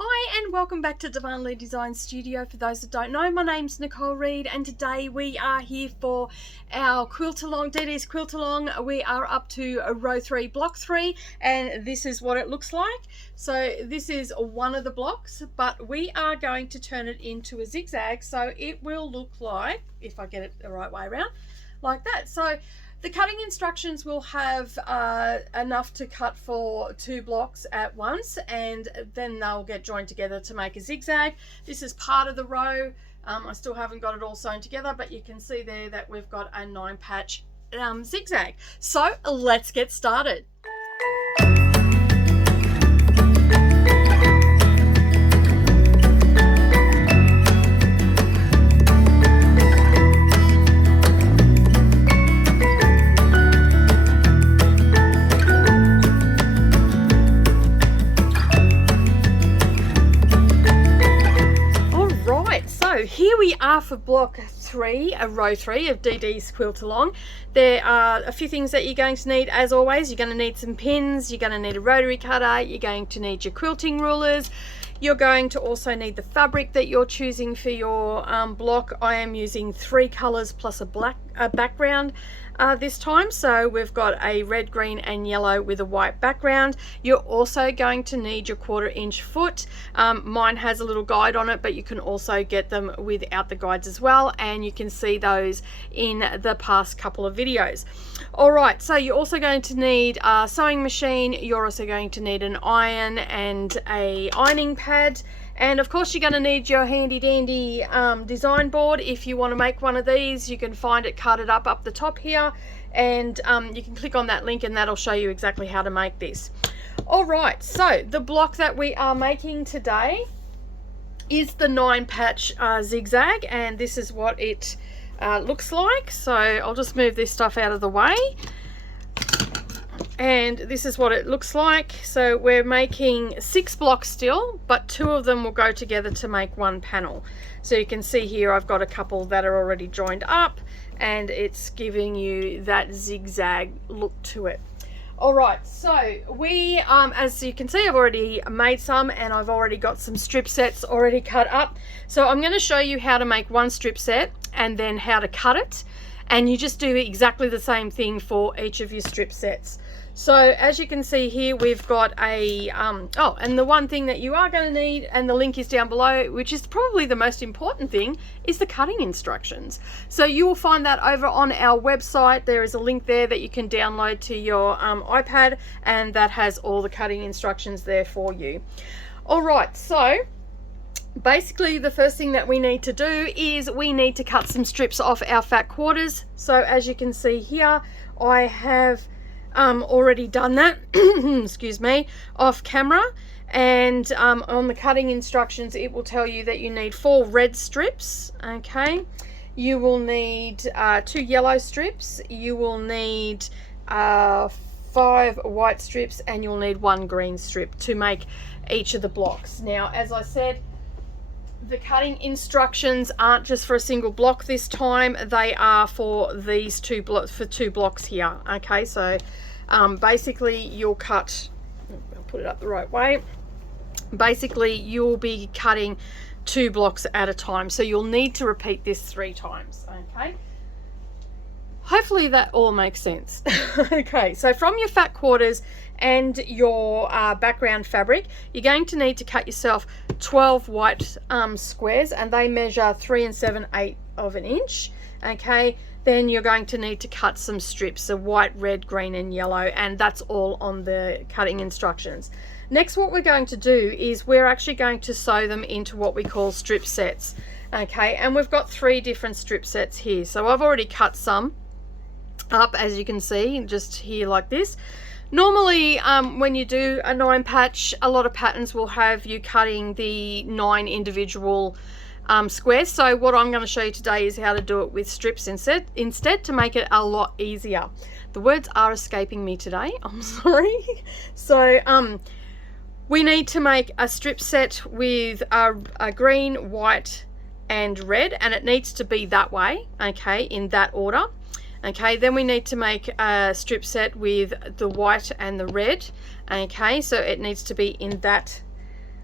Hi and welcome back to Darvanalee Designs Studio. For those that don't know, my name's Nicole Reed and today we are here for our Quilt-a-Long, DDs Quilt-a-Long. We are up to row 3, block 3, and this is what it looks like. So this is one of the blocks, but we are going to turn it into a zigzag, so it will look like, if I get it the right way around, like that. So the cutting instructions will have enough to cut for 2 blocks at once, and then they'll get joined together to make a zigzag. This is part of the row. I still haven't got it all sewn together, but you can see there that we've got a 9-patch zigzag. So let's get started. Here we are for block 3, row 3 of DDs Quilt-a-Long. There are a few things that you're going to need. As always, you're going to need some pins, you're going to need a rotary cutter, you're going to need your quilting rulers, you're going to also need the fabric that you're choosing for your block. I am using 3 colors plus a black background this time, so we've got a red, green and yellow with a white background. You're also going to need your 1/4 inch foot. Mine has a little guide on it, but you can also get them without the guides as well, and you can see those in the past couple of videos. Alright, so you're also going to need a sewing machine, you're also going to need an iron and a ironing pad, and of course you're going to need your handy dandy design board. If you want to make one of these, you can find it carded up the top here, and you can click on that link and that'll show you exactly how to make this. Alright, so the block that we are making today is the 9-patch zigzag, and this is what it looks like. So I'll just move this stuff out of the way. And this is what it looks like. So we're making 6 blocks still, but 2 of them will go together to make 1 panel. So you can see here I've got a couple that are already joined up, and it's giving you that zigzag look to it. Alright, so we, as you can see, I've already made some, and I've already got some strip sets already cut up. So I'm going to show you how to make 1 strip set and then how to cut it. And you just do exactly the same thing for each of your strip sets. So as you can see here, we've got a, oh, and the one thing that you are going to need, and the link is down below, which is probably the most important thing, is the cutting instructions. So you will find that over on our website. There is a link there that you can download to your iPad, and that has all the cutting instructions there for you. All right, so basically the first thing that we need to do is we need to cut some strips off our fat quarters. So as you can see here, I have already done that excuse me, off camera, and on the cutting instructions it will tell you that you need 4 red strips. Okay, you will need 2 yellow strips, you will need 5 white strips, and you'll need 1 green strip to make each of the blocks. Now, as I said, the cutting instructions aren't just for a single block this time, they are for these 2 blocks, for 2 blocks here. Okay, so basically you'll cut, I'll put it up the right way, basically you'll be cutting 2 blocks at a time, so you'll need to repeat this 3 times. Okay, hopefully that all makes sense. Okay, so from your fat quarters and your background fabric, you're going to need to cut yourself 12 white squares, and they measure 3 7/8 of an inch. Okay, then you're going to need to cut some strips of white, red, green and yellow, and that's all on the cutting instructions. Next, what we're going to do is we're actually going to sew them into what we call strip sets. Okay, and we've got 3 different strip sets here. So I've already cut some up, as you can see, just here like this. Normally when you do a 9-patch, a lot of patterns will have you cutting the 9 individual squares. So what I'm going to show you today is how to do it with strips instead to make it a lot easier. The words are escaping me today, I'm sorry. So we need to make a strip set with a green, white and red, and it needs to be that way, okay, in that order. Okay, then we need to make a strip set with the white and the red. Okay, so it needs to be in that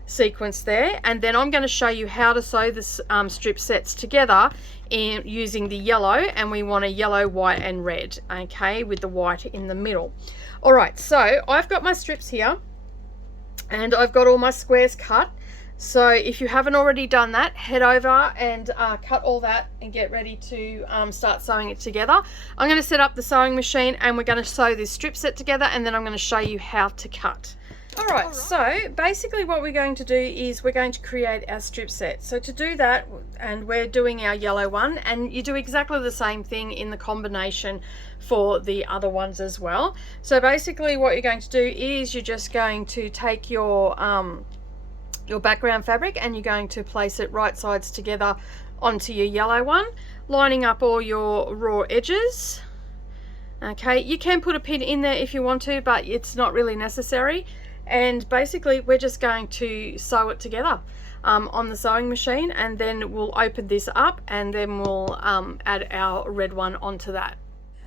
sequence there, and then I'm going to show you how to sew this strip sets together using the yellow, and we want a yellow, white and red, okay, with the white in the middle. All right, so I've got my strips here and I've got all my squares cut. So if you haven't already done that, head over and cut all that and get ready to start sewing it together. I'm going to set up the sewing machine and we're going to sew this strip set together, and then I'm going to show you how to cut. Alright, so basically what we're going to do is we're going to create our strip set. So to do that, and we're doing our yellow one, and you do exactly the same thing in the combination for the other ones as well. So basically what you're going to do is you're just going to take your background fabric and you're going to place it right sides together onto your yellow one, lining up all your raw edges. Okay, you can put a pin in there if you want to, but it's not really necessary. And basically we're just going to sew it together on the sewing machine, and then we'll open this up and then we'll add our red one onto that.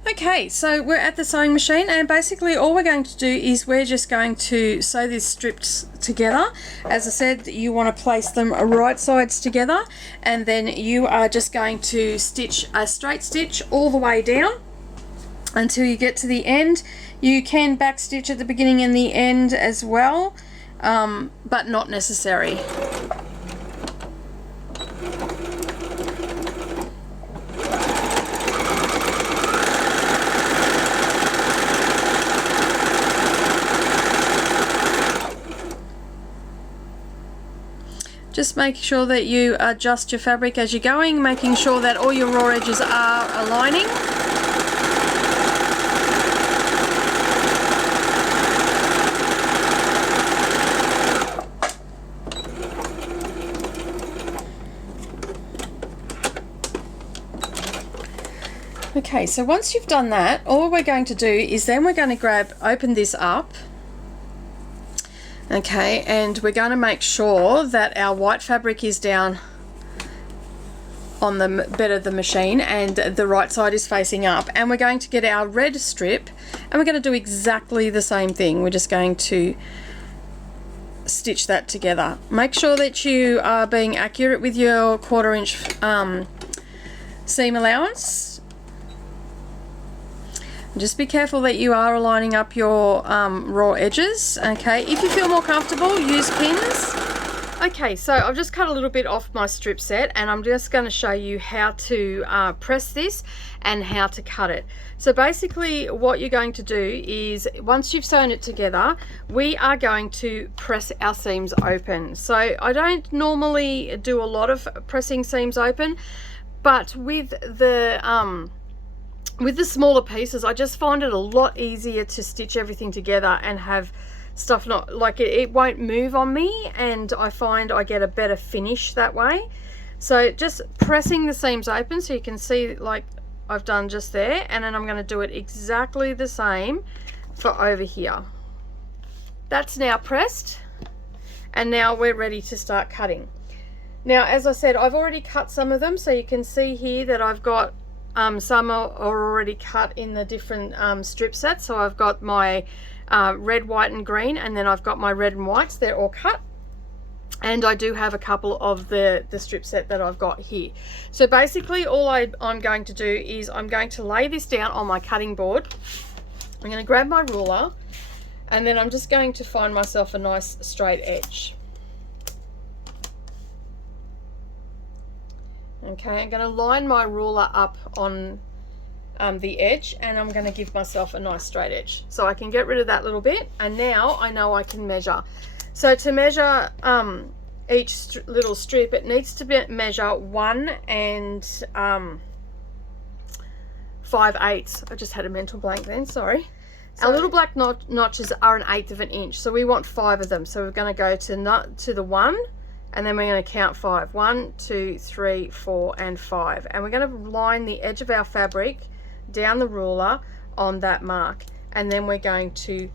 Okay, so we're at the sewing machine, and basically all we're going to do is we're just going to sew these strips together. As I said, you want to place them right sides together, and then you are just going to stitch a straight stitch all the way down until you get to the end. You can back stitch at the beginning and the end as well, but not necessary. Just make sure that you adjust your fabric as you're going, making sure that all your raw edges are aligning. Okay, so once you've done that, all we're going to do is then we're going to open this up, okay, and we're going to make sure that our white fabric is down on the bed of the machine and the right side is facing up, and we're going to get our red strip and we're going to do exactly the same thing. We're just going to stitch that together. Make sure that you are being accurate with your 1/4 inch seam allowance. Just be careful that you are aligning up your raw edges. Okay, if you feel more comfortable, use pins. Okay, so I've just cut a little bit off my strip set, and I'm just going to show you how to press this and how to cut it. So basically what you're going to do is, once you've sewn it together, we are going to press our seams open. So I don't normally do a lot of pressing seams open, but with the smaller pieces, I just find it a lot easier to stitch everything together and have stuff not like it won't move on me, and I find I get a better finish that way. So just pressing the seams open, so you can see like I've done just there, and then I'm going to do it exactly the same for over here. That's now pressed, and now we're ready to start cutting. Now, as I said, I've already cut some of them, so you can see here that I've got some are already cut in the different strip sets. So I've got my red, white and green, and then I've got my red and whites. They're all cut, and I do have a couple of the strip set that I've got here. So basically all I'm going to do is I'm going to lay this down on my cutting board. I'm going to grab my ruler, and then I'm just going to find myself a nice straight edge. Okay, I'm going to line my ruler up on the edge, and I'm going to give myself a nice straight edge. So I can get rid of that little bit, and now I know I can measure. So to measure each little strip, it needs to measure 1 5/8. I just had a mental blank then, sorry. Our little black notches are 1/8 of an inch, so we want 5 of them. So we're going to go to the 1, and then we're going to count 5. 1, 2, 3, 4 and 5, and we're going to line the edge of our fabric down the ruler on that mark, and then we're going to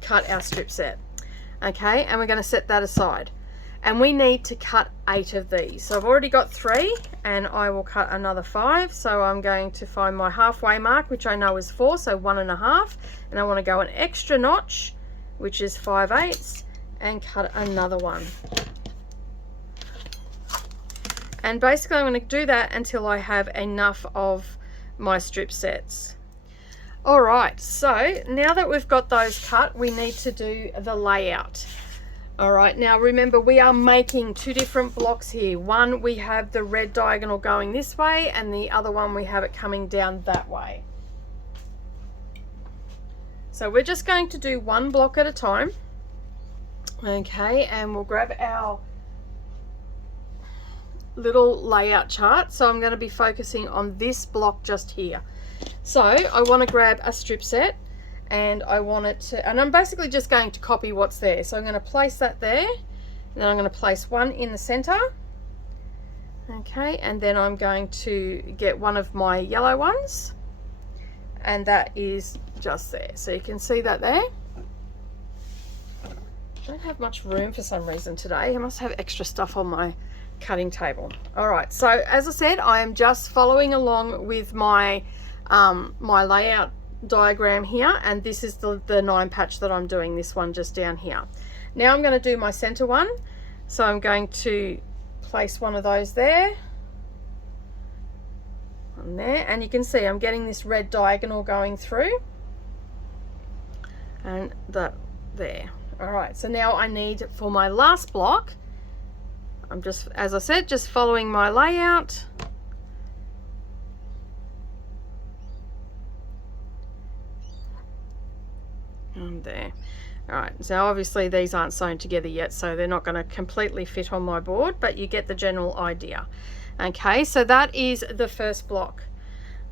cut our strip set. Okay, and we're going to set that aside, and we need to cut 8 of these. So I've already got 3, and I will cut another 5. So I'm going to find my halfway mark, which I know is 4, so 1 1/2, and I want to go an extra notch, which is 5/8, and cut another one. And basically I'm going to do that until I have enough of my strip sets. Alright, so now that we've got those cut, we need to do the layout. Alright, now remember we are making two different blocks here. One, we have the red diagonal going this way, and the other one we have it coming down that way. So we're just going to do one block at a time. Okay, and we'll grab our little layout chart. So I'm going to be focusing on this block just here. So I want to grab a strip set, and I want it to, and I'm basically just going to copy what's there. So I'm going to place that there, and then I'm going to place one in the center. Okay, and then I'm going to get one of my yellow ones, and that is just there. So you can see that there. I don't have much room for some reason today. I must have extra stuff on my cutting table. Alright, so as I said, I am just following along with my my layout diagram here, and this is the 9 patch that I'm doing, this one just down here. Now I'm going to do my center one, so I'm going to place one of those there and there, and you can see I'm getting this red diagonal going through, and that there. Alright, so now I need, for my last block, I'm just, as I said, just following my layout. And there. Alright, so obviously these aren't sewn together yet, so they're not going to completely fit on my board, but you get the general idea. Okay, so that is the first block.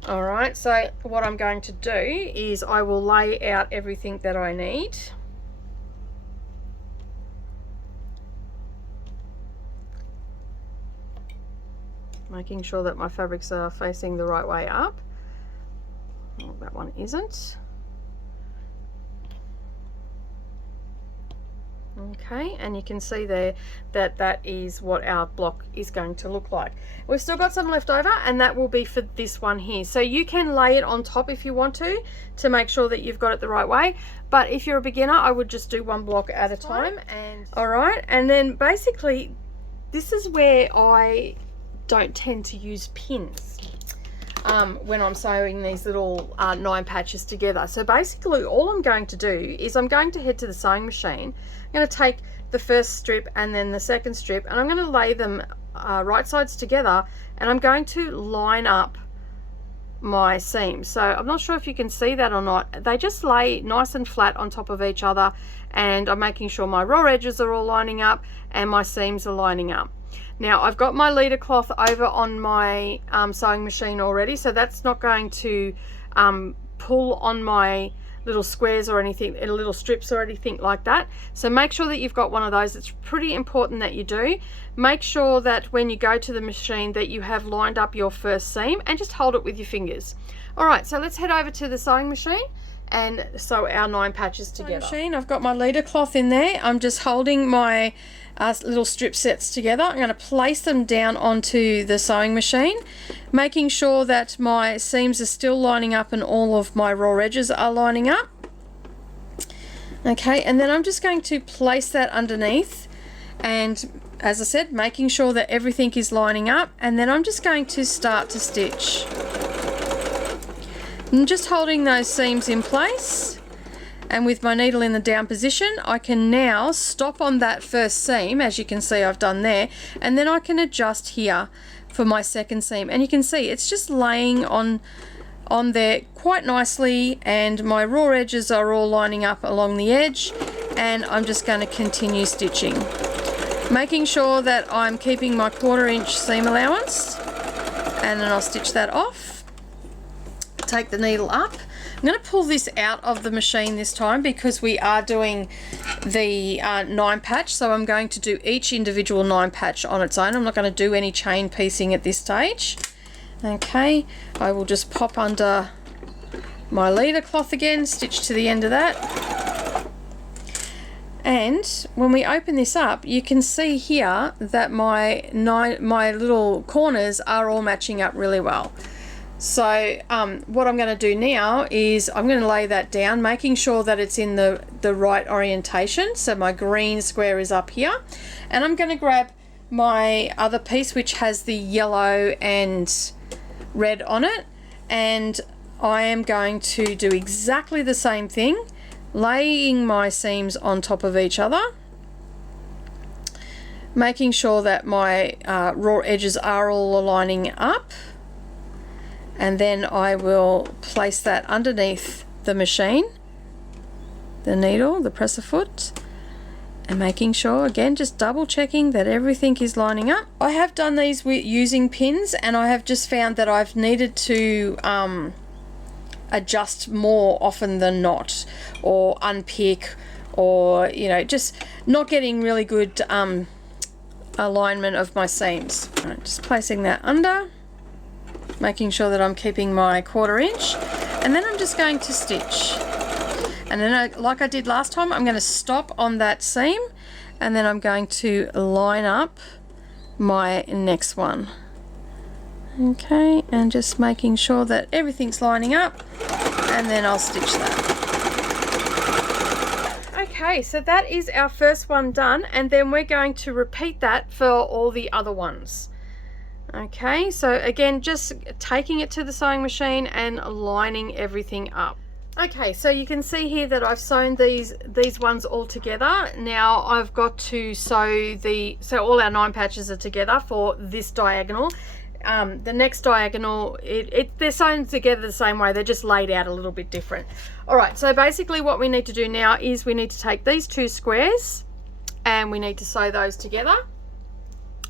Alright, so what I'm going to do is I will lay out everything that I need. Making sure that my fabrics are facing the right way up. Oh, that one isn't. Okay, and you can see there that that is what our block is going to look like. We've still got some left over, and that will be for this one here. So you can lay it on top if you want to make sure that you've got it the right way. But if you're a beginner, I would just do one block at a time. And alright, and then basically this is where I don't tend to use pins when I'm sewing these little 9 patches together. So basically all I'm going to do is I'm going to head to the sewing machine. I'm going to take the first strip and then the second strip, and I'm going to lay them right sides together, and I'm going to line up my seams. So I'm not sure if you can see that or not. They just lay nice and flat on top of each other, and I'm making sure my raw edges are all lining up and my seams are lining up. Now I've got my leader cloth over on my sewing machine already, so that's not going to pull on my little squares or anything, little strips or anything like that. So make sure that you've got one of those. It's pretty important that you do. Make sure that when you go to the machine that you have lined up your first seam, and just hold it with your fingers. Alright, so let's head over to the sewing machine and sew our 9 patches together. I've got my leader cloth in there. I'm just holding my little strip sets together. I'm going to place them down onto the sewing machine, making sure that my seams are still lining up and all of my raw edges are lining up. Okay, and then I'm just going to place that underneath, and as I said, making sure that everything is lining up, and then I'm just going to start to stitch. I'm just holding those seams in place, and with my needle in the down position I can now stop on that first seam, as you can see I've done there, and then I can adjust here for my second seam, and you can see it's just laying on there quite nicely, and my raw edges are all lining up along the edge, and I'm just going to continue stitching, making sure that I'm keeping my 1/4 inch seam allowance, and then I'll stitch that off. Take the needle up. I'm going to pull this out of the machine this time because we are doing the 9 patch, so I'm going to do each individual 9 patch on its own. I'm not going to do any chain piecing at this stage. Okay, I will just pop under my leader cloth again, stitch to the end of that, and when we open this up you can see here that my little corners are all matching up really well. So what I'm going to do now is I'm going to lay that down, making sure that it's in the right orientation. So my green square is up here, and I'm going to grab my other piece which has the yellow and red on it, and I am going to do exactly the same thing, laying my seams on top of each other, making sure that my raw edges are all aligning up, and then I will place that underneath the machine, the needle, the presser foot, and making sure, again, just double checking that everything is lining up. I have done these with using pins, and I have just found that I've needed to adjust more often than not, or unpick, or just not getting really good alignment of my seams. Right, just placing that under, making sure that I'm keeping my 1/4 inch, and then I'm just going to stitch. And then like I did last time, I'm going to stop on that seam, and then I'm going to line up my next one. Okay, and just making sure that everything's lining up, and then I'll stitch that. Okay, so that is our first one done, and then we're going to repeat that for all the other ones. Okay, so again, just taking it to the sewing machine and lining everything up. Okay, so you can see here that I've sewn these ones all together. Now I've got to sew so all our 9 patches are together for this diagonal. The next diagonal, they're sewn together the same way, they're just laid out a little bit different. Alright, so basically what we need to do now is we need to take these 2 squares and we need to sew those together.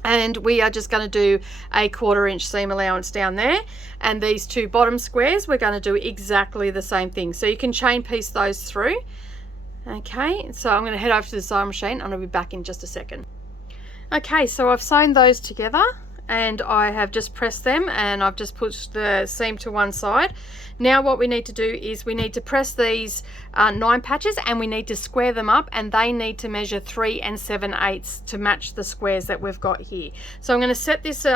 And we are just going to do a 1/4 inch seam allowance down there, and these 2 bottom squares we're going to do exactly the same thing, so you can chain piece those through. Okay, so I'm going to head over to the sewing machine and I'll be back in just a second. Okay, so I've sewn those together and I have just pressed them, and I've just pushed the seam to one side. Now what we need to do is we need to press these 9 patches, and we need to square them up, and they need to measure 3 7/8 to match the squares that we've got here. So I'm going to set this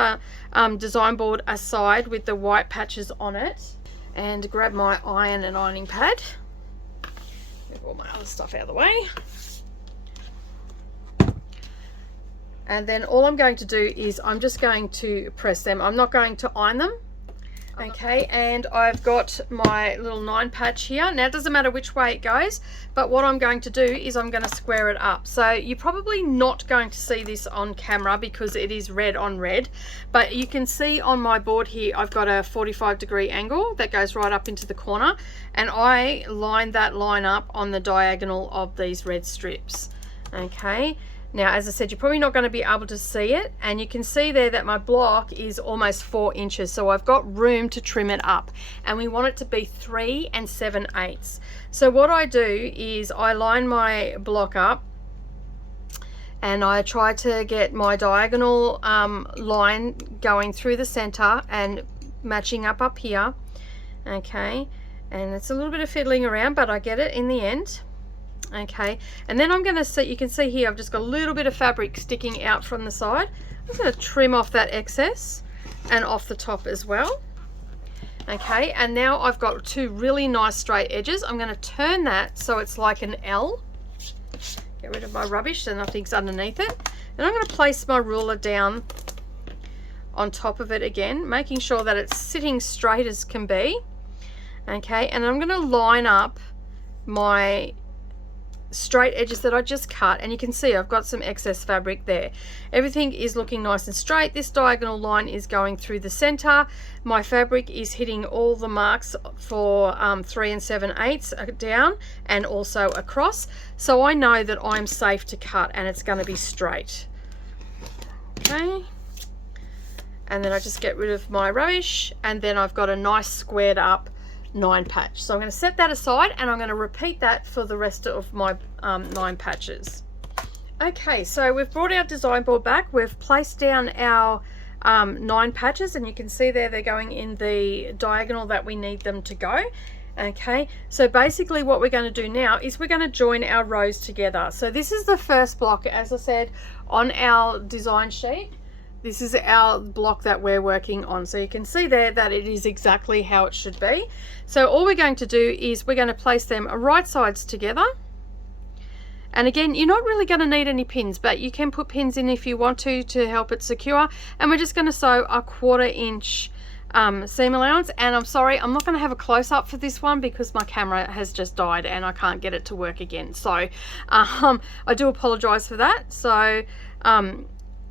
design board aside with the white patches on it, and grab my iron and ironing pad. Get all my other stuff out of the way. And then all I'm going to do is I'm just going to press them. I'm not going to iron them. Okay, and I've got my little 9 patch here. Now it doesn't matter which way it goes, but what I'm going to do is I'm going to square it up. So you're probably not going to see this on camera because it is red on red, but you can see on my board here I've got a 45-degree angle that goes right up into the corner, and I lined that line up on the diagonal of these red strips. Okay. Now, as I said, you're probably not going to be able to see it, and you can see there that my block is almost 4 inches, so I've got room to trim it up, and we want it to be 3 7/8. So what I do is I line my block up, and I try to get my diagonal line going through the center and matching up here. Okay, and it's a little bit of fiddling around, but I get it in the end. Okay, and then I'm going to see, you can see here I've just got a little bit of fabric sticking out from the side. I'm going to trim off that excess and off the top as well. Okay, and now I've got 2 really nice straight edges. I'm going to turn that so it's like an L. Get rid of my rubbish so nothing's underneath it. And I'm going to place my ruler down on top of it again, making sure that it's sitting straight as can be. Okay, and I'm going to line up my straight edges that I just cut, and you can see I've got some excess fabric there. Everything is looking nice and straight. This diagonal line is going through the center. My fabric is hitting all the marks for 3 7/8 down and also across, so I know that I'm safe to cut and it's going to be straight. Okay, and then I just get rid of my rubbish, and then I've got a nice squared up 9 patch. So I'm going to set that aside, and I'm going to repeat that for the rest of my 9 patches. Okay, so we've brought our design board back. We've placed down our 9 patches, and you can see there they're going in the diagonal that we need them to go. Okay, so basically what we're going to do now is we're going to join our rows together. So this is the first block, as I said, on our design sheet. This is our block that we're working on. So you can see there that it is exactly how it should be. So all we're going to do is we're going to place them right sides together. And again, you're not really going to need any pins, but you can put pins in if you want to help it secure. And we're just going to sew a 1/4 inch seam allowance. And I'm sorry, I'm not going to have a close-up for this one because my camera has just died and I can't get it to work again. So I do apologize for that. So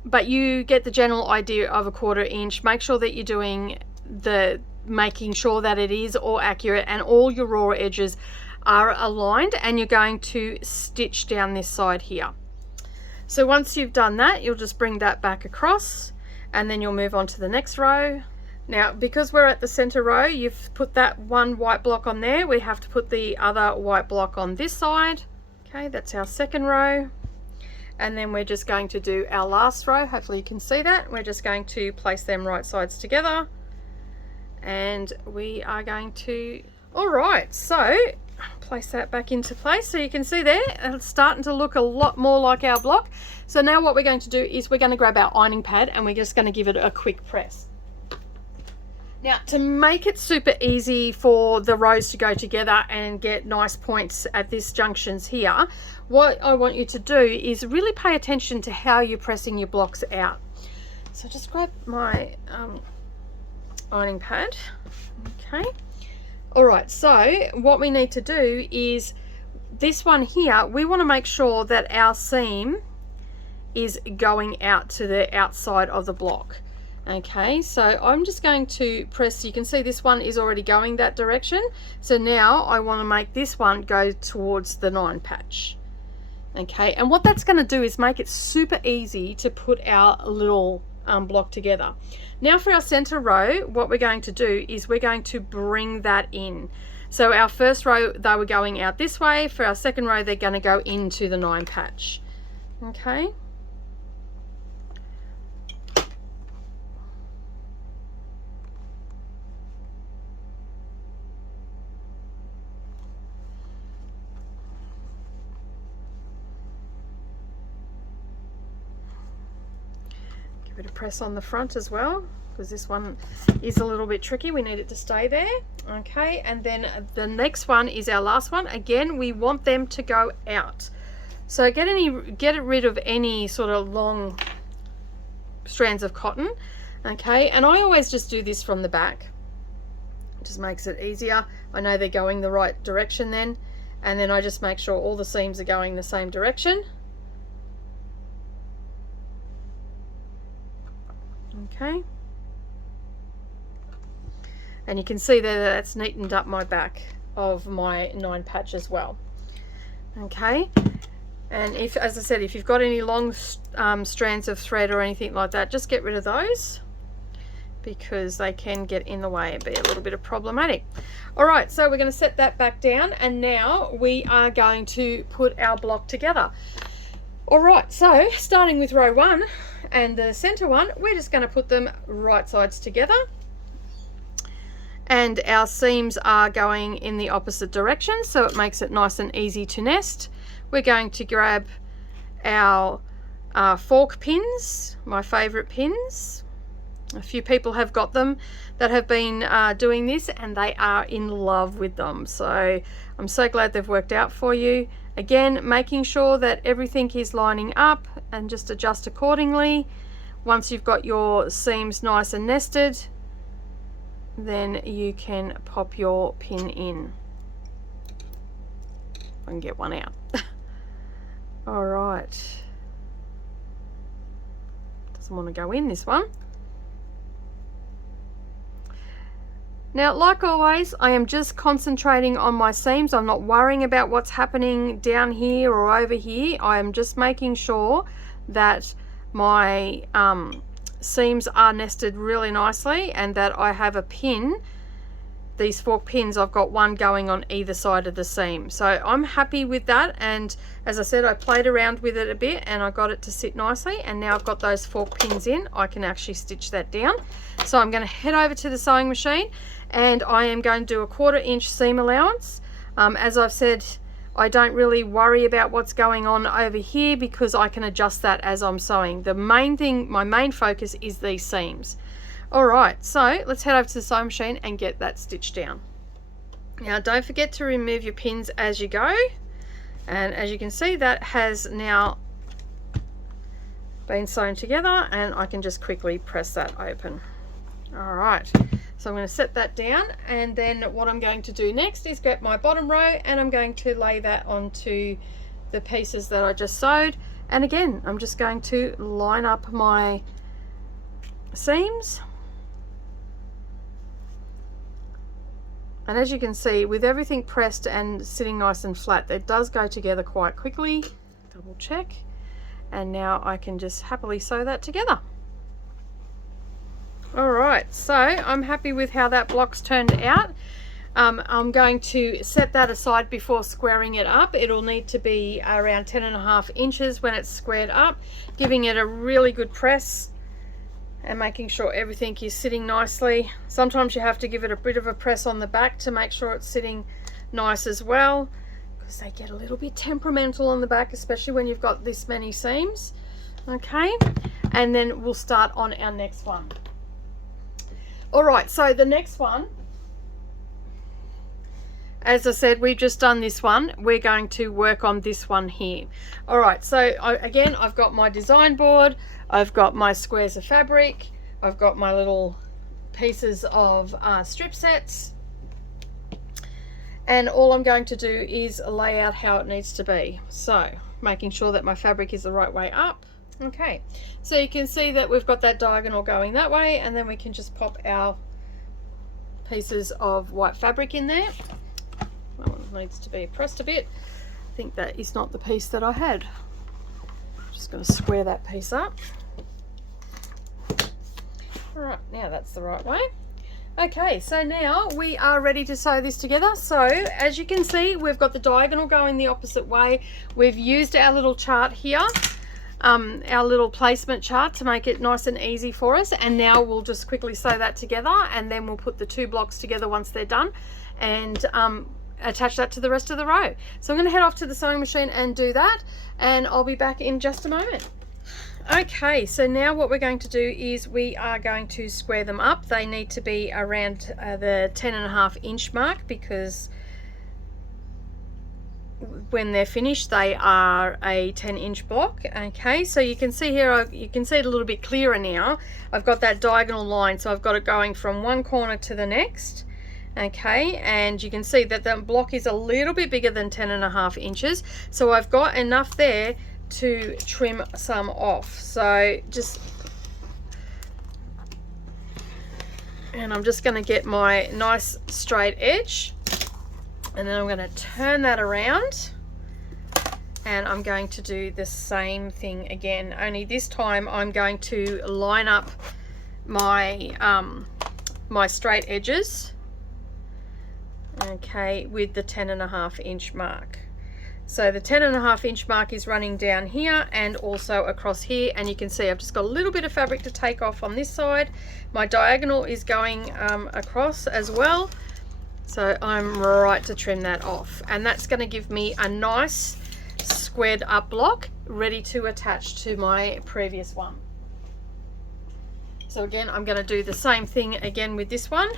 but you get the general idea of a 1/4 inch. Make sure that you're doing making sure that it is all accurate and all your raw edges are aligned, and you're going to stitch down this side here. So once you've done that, you'll just bring that back across, and then you'll move on to the next row. Now, because we're at the center row, you've put that one white block on there, we have to put the other white block on this side. Okay, that's our second row. And then we're just going to do our last row. Hopefully you can see that. We're just going to place them right sides together, and we are going to, all right, so place that back into place. So you can see there it's starting to look a lot more like our block. So now what we're going to do is we're going to grab our ironing pad and we're just going to give it a quick press. Now, to make it super easy for the rows to go together and get nice points at these junctions here, what I want you to do is really pay attention to how you're pressing your blocks out. So just grab my ironing pad. Okay. All right, so what we need to do is this one here, we want to make sure that our seam is going out to the outside of the block. Okay, so I'm just going to press, you can see this one is already going that direction. So now I want to make this one go towards the 9 patch. Okay, and what that's going to do is make it super easy to put our little block together. Now for our center row, what we're going to do is we're going to bring that in. So our first row, they were going out this way. For our second row, they're going to go into the 9 patch. Okay. Give it a press on the front as well, because this one is a little bit tricky. We need it to stay there. Okay, and then the next one is our last one. Again, we want them to go out. So get rid of any sort of long strands of cotton. Okay, and I always just do this from the back. It just makes it easier. I know they're going the right direction then, and then I just make sure all the seams are going the same direction. Okay, and you can see there that that's neatened up my back of my 9 patch as well. Okay, and if, as I said, if you've got any long strands of thread or anything like that, just get rid of those, because they can get in the way and be a little bit of problematic. All right, so we're going to set that back down, and now we are going to put our block together. All right, so starting with row 1 and the center one, we're just going to put them right sides together, and our seams are going in the opposite direction, so it makes it nice and easy to nest. We're going to grab our fork pins, my favorite pins. A few people have got them that have been doing this, and they are in love with them, so I'm so glad they've worked out for you. Again, making sure that everything is lining up, and just adjust accordingly. Once you've got your seams nice and nested, then you can pop your pin in. I can get one out. All right. Doesn't want to go in, this one. Now, like always, I am just concentrating on my seams. I'm not worrying about what's happening down here or over here. I am just making sure that my seams are nested really nicely, and that I have a pin. These fork pins, I've got one going on either side of the seam. So I'm happy with that, and as I said, I played around with it a bit and I got it to sit nicely, and now I've got those fork pins in, I can actually stitch that down. So I'm going to head over to the sewing machine, and I am going to do a 1/4 inch seam allowance. As I've said, I don't really worry about what's going on over here because I can adjust that as I'm sewing. The main thing, my main focus is these seams. All right, so let's head over to the sewing machine and get that stitched down. Now don't forget to remove your pins as you go, and as you can see, that has now been sewn together, and I can just quickly press that open. All right, so I'm going to set that down, and then what I'm going to do next is get my bottom row and I'm going to lay that onto the pieces that I just sewed. And again, I'm just going to line up my seams. And as you can see, with everything pressed and sitting nice and flat, it does go together quite quickly. Double check. And now I can just happily sew that together. All right, so I'm happy with how that block's turned out. I'm going to set that aside before squaring it up. It'll need to be around 10.5 inches when it's squared up, giving it a really good press and making sure everything is sitting nicely. Sometimes you have to give it a bit of a press on the back to make sure it's sitting nice as well, because they get a little bit temperamental on the back, especially when you've got this many seams. Okay, and then we'll start on our next one. All right, so the next one, as I said, we've just done this one. We're going to work on this one here. All right, so again, I've got my design board, I've got my squares of fabric, I've got my little pieces of strip sets, and all I'm going to do is lay out how it needs to be. So making sure that my fabric is the right way up. Okay, so you can see that we've got that diagonal going that way, and then we can just pop our pieces of white fabric in there. Well, it needs to be pressed a bit. I think that is not the piece that I had. I'm just going to square that piece up. All right, now that's the right way. Okay, so now we are ready to sew this together. So as you can see, we've got the diagonal going the opposite way. We've used our little chart here, our little placement chart, to make it nice and easy for us. And now we'll just quickly sew that together, and then we'll put the two blocks together once they're done, and attach that to the rest of the row. So I'm going to head off to the sewing machine and do that, and I'll be back in just a moment. Okay, so now what we're going to do is we are going to square them up. They need to be around the 10.5 inch mark, because when they're finished they are a 10-inch block. Okay, so you can see here, you can see it a little bit clearer now. I've got that diagonal line, so I've got it going from one corner to the next. Okay, and you can see that the block is a little bit bigger than 10.5 inches, so I've got enough there to trim some off. So I'm just going to get my nice straight edge, and then I'm going to turn that around, and I'm going to do the same thing again, only this time I'm going to line up my my straight edges, okay, with the 10.5 inch mark. So the 10.5 inch mark is running down here and also across here, and you can see I've just got a little bit of fabric to take off on this side. My diagonal is going across as well, so I'm right to trim that off, and that's going to give me a nice squared up block ready to attach to my previous one. So again, I'm going to do the same thing again with this one.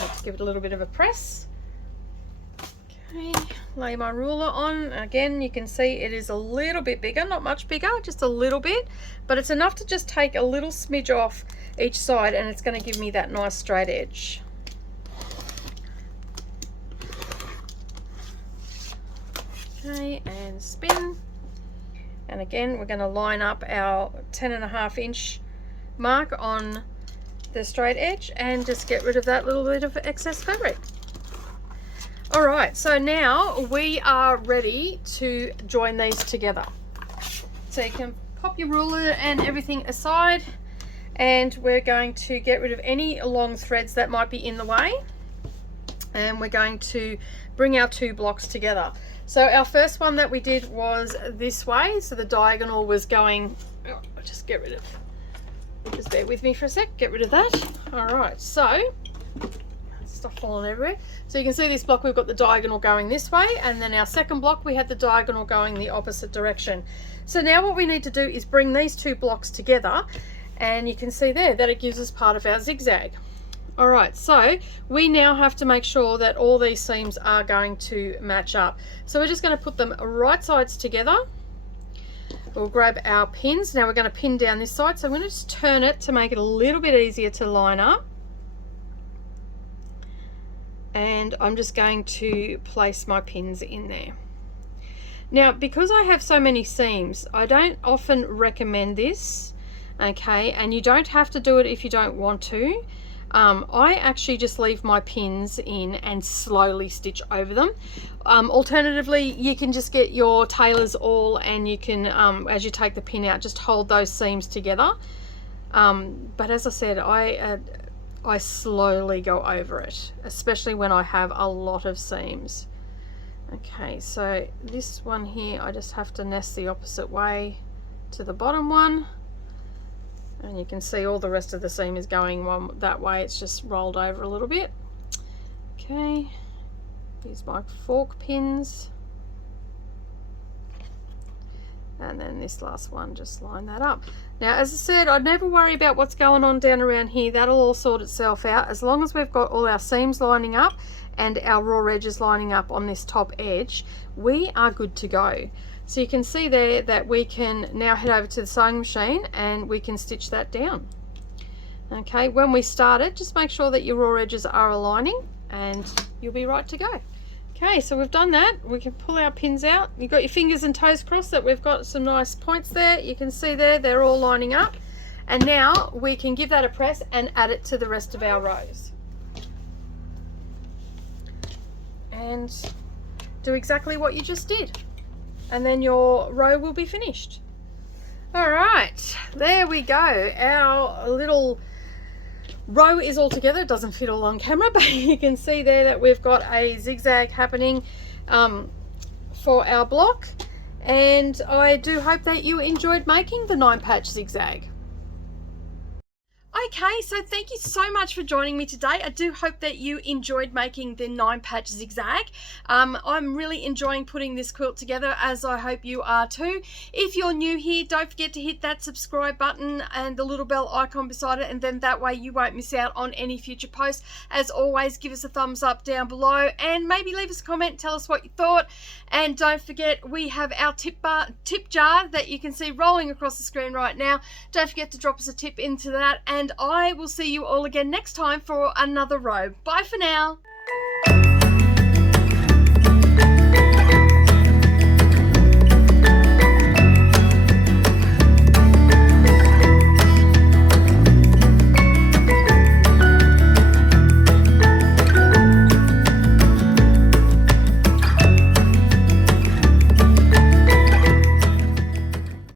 Let's give it a little bit of a press. Okay, lay my ruler on. Again, you can see it is a little bit bigger, not much bigger, just a little bit, but it's enough to just take a little smidge off each side, and it's going to give me that nice straight edge. Okay, and spin. And again, we're going to line up our 10.5 inch mark on the straight edge and just get rid of that little bit of excess fabric. All right, so now we are ready to join these together. So you can pop your ruler and everything aside, and we're going to get rid of any long threads that might be in the way, and we're going to bring our two blocks together. So our first one that we did was this way, so the diagonal was going, oh, I'll just get rid of, just bear with me for a sec, get rid of that. All right, so let's stuff falling everywhere. So you can see this block, we've got the diagonal going this way, and then our second block we had the diagonal going the opposite direction. So now what we need to do is bring these two blocks together, and you can see there that it gives us part of our zigzag. All right, so we now have to make sure that all these seams are going to match up. So we're just going to put them right sides together. We'll grab our pins. Now we're going to pin down this side, so I'm going to just turn it to make it a little bit easier to line up. And I'm just going to place my pins in there. Now, because I have so many seams, I don't often recommend this, okay, and you don't have to do it if you don't want to. I actually just leave my pins in and slowly stitch over them. Alternatively, you can just get your tailor's awl and you can, as you take the pin out, just hold those seams together. But as I said, I slowly go over it, especially when I have a lot of seams. Okay, so this one here, I just have to nest the opposite way to the bottom one. And you can see all the rest of the seam is going that way. It's just rolled over a little bit. Okay, use my fork pins. And then this last one, just line that up. Now, as I said, I'd never worry about what's going on down around here. That'll all sort itself out. As long as we've got all our seams lining up and our raw edges lining up on this top edge, we are good to go. So you can see there that we can now head over to the sewing machine and we can stitch that down. Okay, when we start it, just make sure that your raw edges are aligning and you'll be right to go. Okay, so we've done that. We can pull our pins out. You've got your fingers and toes crossed that we've got some nice points there. You can see there, they're all lining up. And now we can give that a press and add it to the rest of our rows. And do exactly what you just did. And then your row will be finished. All right, there we go. Our little row is all together. It doesn't fit all on camera, but you can see there that we've got a zigzag happening for our block. And I do hope that you enjoyed making the 9-patch zigzag. Okay, so thank you so much for joining me today. I do hope that you enjoyed making the 9-patch zigzag. I'm really enjoying putting this quilt together, as I hope you are too. If you're new here, don't forget to hit that subscribe button and the little bell icon beside it, and then that way you won't miss out on any future posts. As always, give us a thumbs up down below and maybe leave us a comment, tell us what you thought. And don't forget, we have our tip jar that you can see rolling across the screen right now. Don't forget to drop us a tip into that, and I will see you all again next time for another row. Bye for now.